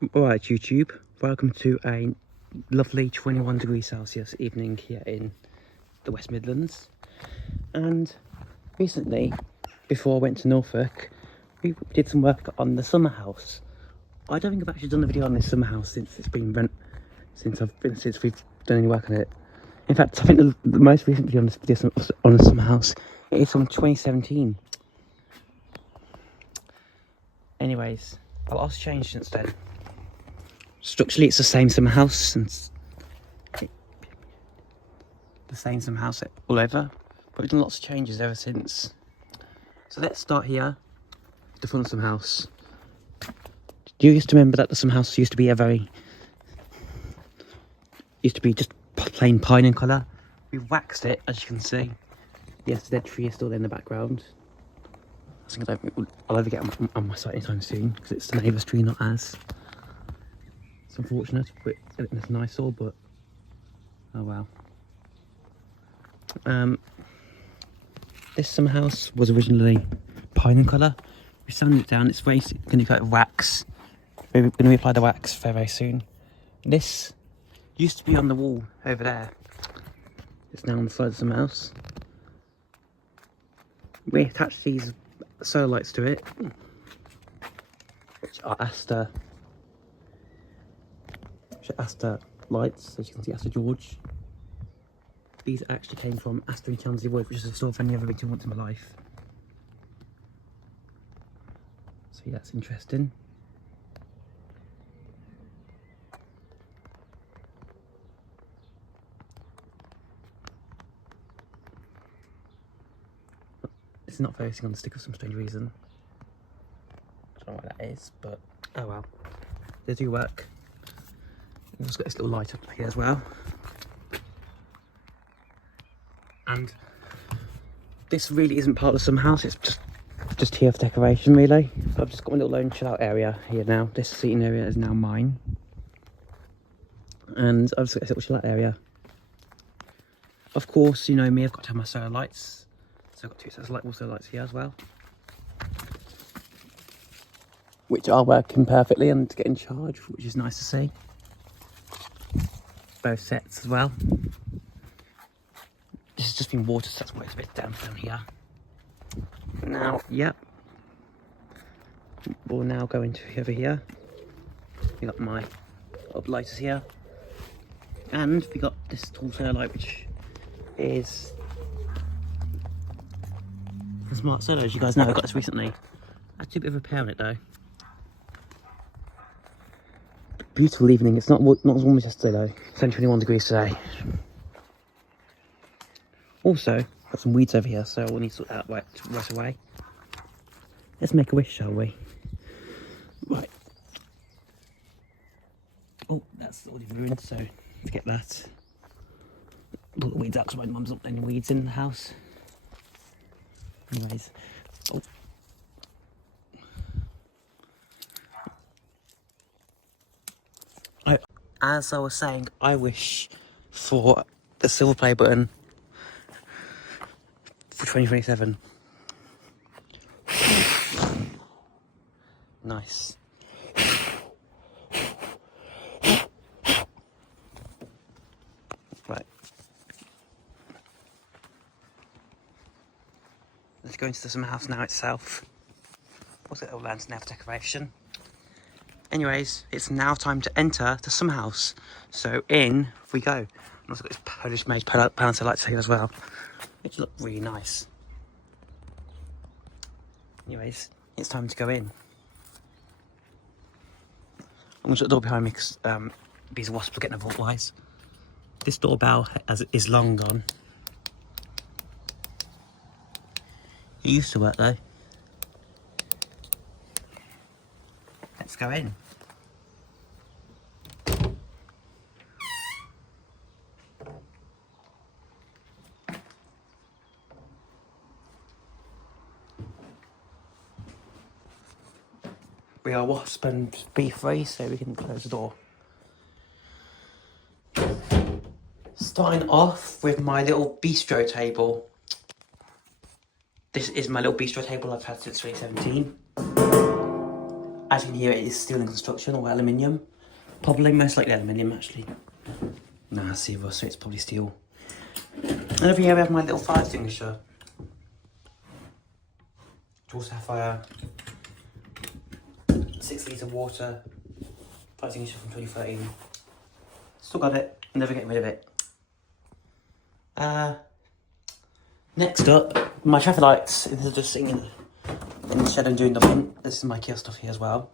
Alright YouTube, welcome to a lovely 21 degrees Celsius evening here in the West Midlands. And recently, before I went to Norfolk, we did some work on the Summerhouse. I don't think I've actually done a video on this Summerhouse since it's been rent, since we've done any work on it. In fact, I think the most recent video on this video on the Summerhouse is from 2017. Anyways, a lot's changed since then. Structurally, it's the same Summerhouse, and the same Summerhouse all over, but we've done lots of changes ever since. So let's start here, the front of Summerhouse. Do you used to remember that the Summerhouse used to be just plain pine in colour? We've waxed it, as you can see. Yes, the dead tree is still there in the background. I think I'll ever get on my site anytime soon, because it's the neighbour's tree, not ours. It's unfortunate, but it's an eyesore, but oh well. This Summerhouse was originally pine in colour. We sanded it down. It's going to be like wax. We're going to reapply the wax very soon. This used to be on the wall over there. It's now on the side of the Summerhouse. We attached these solar lights to it, which are Aster lights, as you can see, Aster George. These actually came from Aster in Chelmsley Wood, which is a store I've only ever been to once in my life. So yeah, that's interesting. It's not focusing on the stick for some strange reason. I don't know what that is, but oh well. They do work. We've also got this little light up here as well. And this really isn't part of the Summerhouse, it's just here for decoration really. So I've just got my little lone chill out area here now. This seating area is now mine. And I've just got this little chill out area. Of course, you know me, I've got to have my solar lights. So I've got two sets of wall solar lights here as well, which are working perfectly and getting charged, which is nice to see. Both sets as well. This has just been water, so that's why it's a bit damp down here. Now, yep. We'll now go into over here. We got my lighters here. And we got this tall solar light, which is the Smart Solar, as you guys know. I got this recently. I had to do a bit of repair on it though. Beautiful evening. It's not as warm as yesterday though. It's only 21 degrees today. Also, got some weeds over here, so we'll need to sort that out right away. Let's make a wish, shall we? Right. Oh, that's already ruined, so forget that. Pull the weeds out because my mum's not any weeds in the house. Anyways. Oh. As I was saying, I wish for the silver play button for 2027. Nice. Right. Let's go into the Summerhouse now itself. What's it? Oh, lands now for decoration. Anyways, it's now time to enter the Summerhouse. So in we go. And also got this Polish made panel lights here as well, which look really nice. Anyways, it's time to go in. I'm going to shut the door behind me because bees and wasps are getting a vault-wise. This doorbell is long gone. It used to work though. Let's go in. We are wasp and bee free, so we can close the door. Starting off with my little bistro table. This is my little bistro table I've had since 2017. As you can hear, it is steel in construction or aluminium. Probably most likely aluminium actually. Nah, silver, so it's probably steel. And over here we have my little fire extinguisher. To also have fire. 6 litre water. Fire extinguisher from 2013. Still got it, never getting rid of it. Next up, my traffic lights. These are just sitting in the shed and doing nothing. This is my Kia stuff here as well.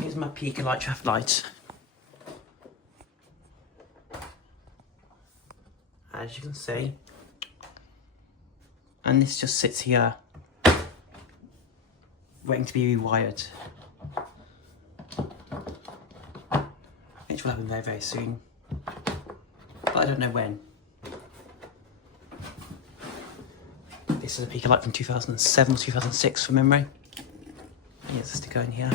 Here's my Pika light traffic light. As you can see. And this just sits here, waiting to be rewired. Which will happen very, very soon. But I don't know when. This is a Pika light from 2007 or 2006 from memory. Here's a sticker in here.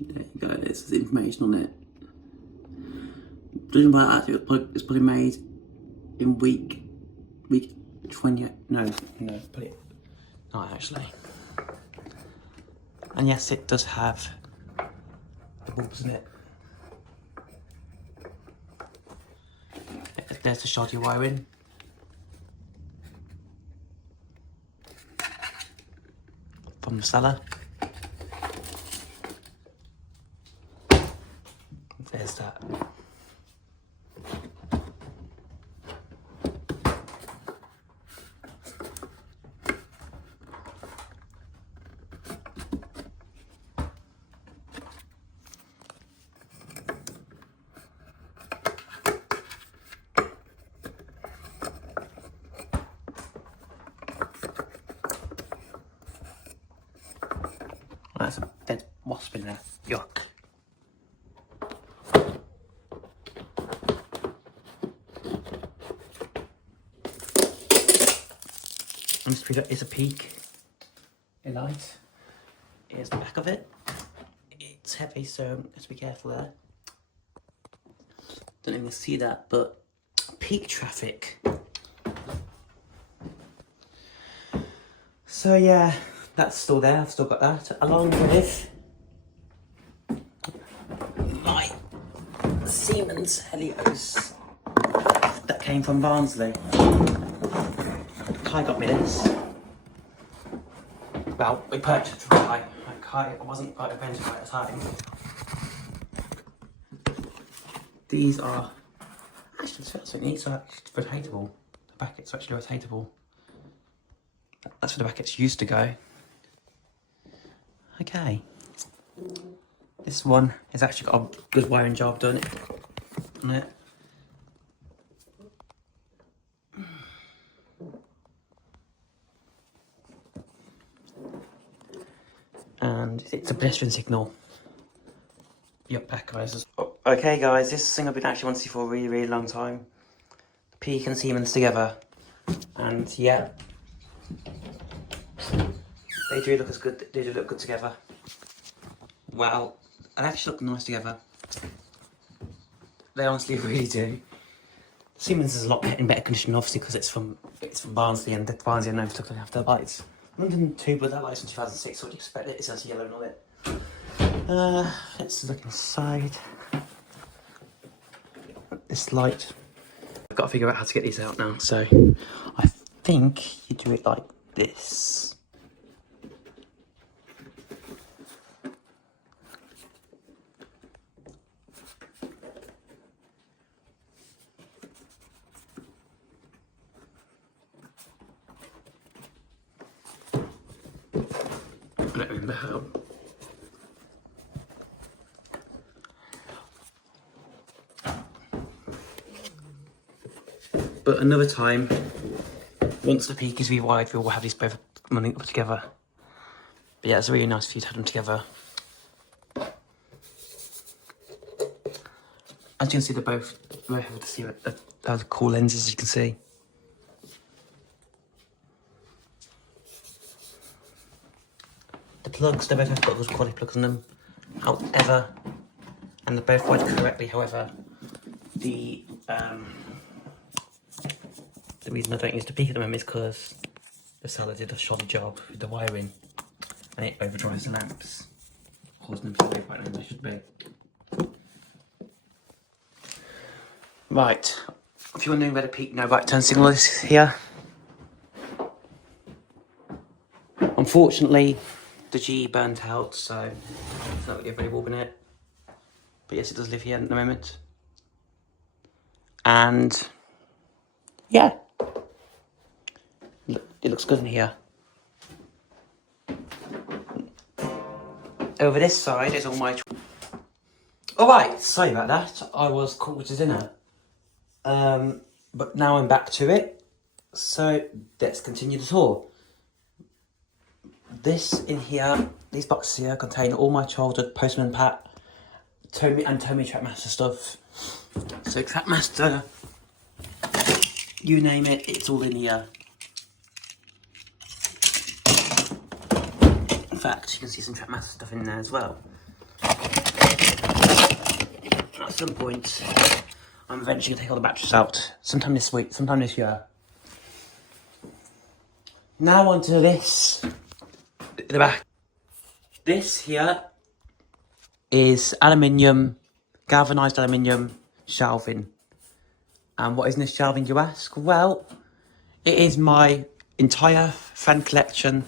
There you go, this is information on it. Judging by that, it's probably made in week 20, probably not actually. And yes, it does have the bulbs in it. There's the shoddy wiring. From the seller. There's that. That's a dead wasp in there. Yuck. And it's a peak light. Here's the back of it. It's heavy, so have to be careful there. Don't even see that, but peak traffic. So yeah. That's still there, I've still got that, along with my Siemens Helios that came from Barnsley. Kai got me this. Well, we purchased from Kai. Kai wasn't quite available at the time. These are actually these are rotatable. The brackets are actually rotatable. That's where the brackets used to go. Okay, this one has actually got a good wiring job done on it. And it's a pedestrian signal. Yup, back guys. Okay guys, this thing I've been actually wanting to see for a really, really long time. Peak and Siemens together. And yeah. They do look good. They do look good together. Well, they actually look nice together. They honestly really do. Siemens is a lot in better condition, obviously, because it's from Barnsley, and Barnsley are known for looking after the lights. London too, but that light's from 2006, so what do you expect? It says yellow on it. Let's look inside. This light. I've got to figure out how to get these out now. So, I think you do it like this. I don't remember how. But another time, once the peak is rewired, we will have these both running up together. But yeah, it's really nice for you to have them together. As you can see, they're both able to see the cool lenses, as you can see. The plugs, they both have got those quality plugs in them. However, and they're both wired correctly, however, the reason I don't use the peak at the moment is because the seller did a shoddy job with the wiring and it overdrives the lamps, causing them to be quite than they should be. Right, if you're wondering where the peak no right turn signal is here, unfortunately the G burnt out, so it's not really available in it. But yes, it does live here at the moment. And yeah, it looks good in here. Over this side is all my... Alright, sorry about that. I was called to dinner. But now I'm back to it. So let's continue the tour. This in here, these boxes here contain all my childhood Postman Pat, Tommy Trackmaster stuff. So Trackmaster, you name it, it's all in here. In fact, you can see some Trackmaster stuff in there as well. At some point, I'm eventually going to take all the batteries out. Sometime this week, sometime this year. Now onto this. The back. This here is aluminium, galvanised aluminium shelving. And what is in this shelving, you ask? Well, it is my entire fan collection,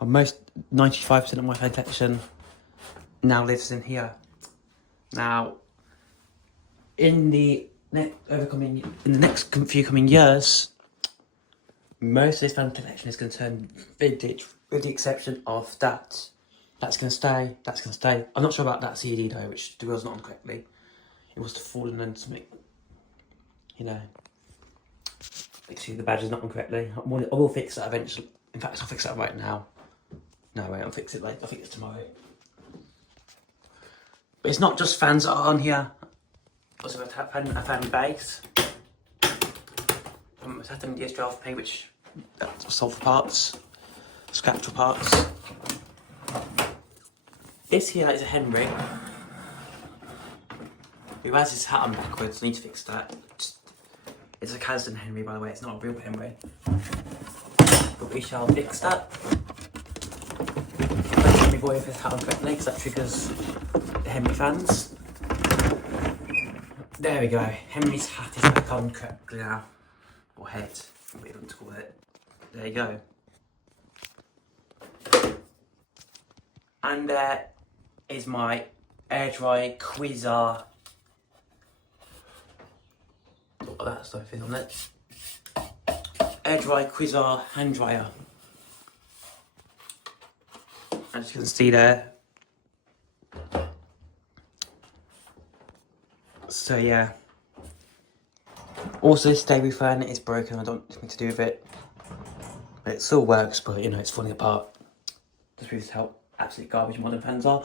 or most 95% of my fan collection now lives in here. Now, in the next few coming years, most of this fan collection is going to turn vintage, with the exception of that. That's going to stay. That's going to stay. I'm not sure about that CD though, which the wheel's not on correctly. It must have fallen and something, you know. See, the badge is not on correctly. I will fix that eventually. In fact, I'll fix that right now. No, wait, I'll fix it later. I'll fix it tomorrow. But it's not just fans that are on here. Also, a fan base. I had them DS12P, which sold for parts, scrapped for parts. This here is a Henry. Who has his hat on backwards? I need to fix that. It's a Kasdan Henry, by the way. It's not a real Henry. But we shall fix that. Henry boy with his hat on correctly, because that triggers the Henry fans. There we go. Henry's hat is back on correctly now. Or head, what you want to call it. There you go. And there is my air dry Quasar. Oh, that stuff is on it. Air dry Quasar hand dryer. As you can see there. So yeah. Also, this stable fan is broken. I don't know anything to do with it. It still works, but you know, it's falling apart. Just proves how absolute garbage modern fans are.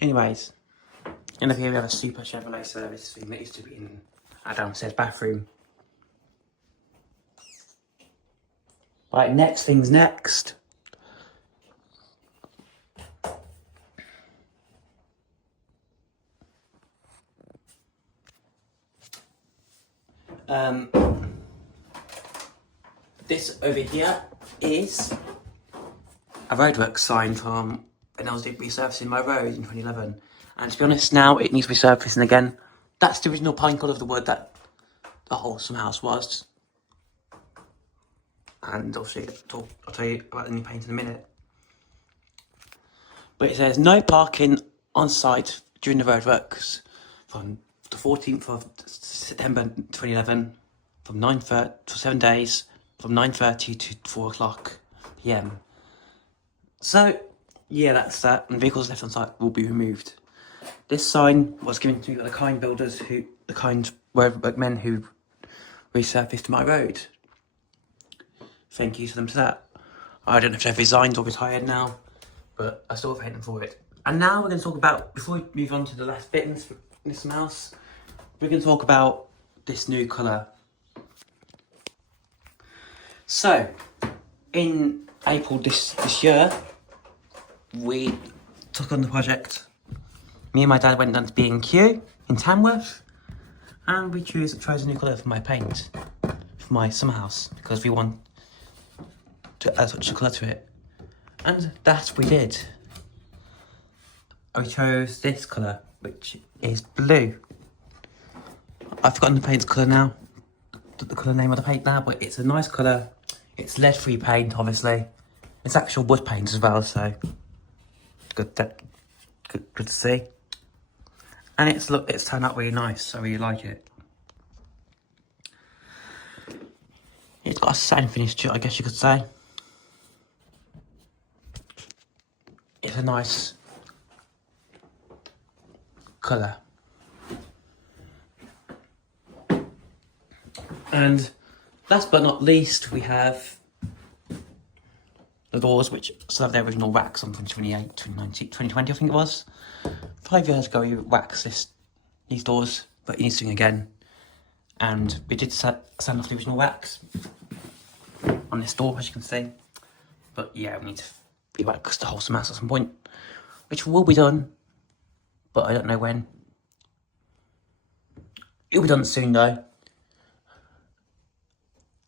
Anyways, and up here we have a super Chevrolet service thing that used to be in our downstairs bathroom. Right, next thing's next. This over here is a roadworks sign from when I was resurfacing my road in 2011. And to be honest, now it needs resurfacing again. That's the original pine colour of the wood that the whole Summerhouse was. And obviously, I'll tell you about the new paint in a minute. But it says no parking on site during the roadworks from the 14th of September 2011 from 9:30 for 7 days from 9:30 to 4 o'clock PM. So yeah, that's that. And vehicles left on site will be removed. This sign was given to the kind builders the kind workmen who resurfaced my road. Thank you to them for that. I don't know if they've resigned or retired now, but I still thank them for it. And now we're going to talk about, before we move on to the last bit in this mouse, we're going to talk about this new colour. So, in April this year, we took on the project. Me and my dad went down to B&Q in Tamworth, and we chose a new colour for my paint, for my Summerhouse, because we want to add such a colour to it. And that's what we did. I chose this colour, which is blue. I've forgotten the paint's colour now, the colour name of the paint now, but it's a nice colour. It's lead-free paint, obviously. It's actual wood paint as well, so good to see. And it's turned out really nice. I really like it. It's got a satin finish to it, I guess you could say. It's a nice colour. And last but not least, we have the doors, which still have their original wax on 2028, 2019, 2020, I think it was. 5 years ago, we waxed these doors, but it needs doing again. And we did sand off the original wax on this door, as you can see. But yeah, we need to re-wax the whole Summerhouse at some point, which will be done, but I don't know when. It'll be done soon though.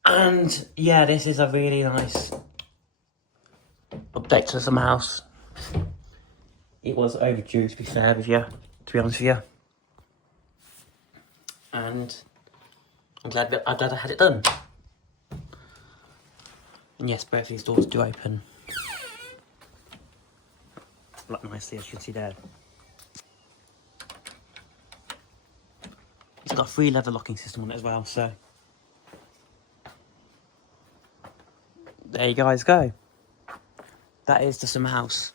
And yeah, this is a really nice update to the Summerhouse. It was overdue, to be fair with you, to be honest with you. And I'm glad I had it done. And yes, both of these doors do open like nicely, as you can see there. It's got a free leather locking system on it as well, so there you guys go. That is the Summerhouse.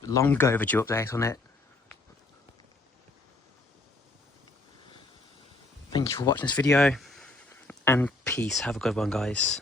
Long overdue update on it. Thank you for watching this video, and peace. Have a good one, guys.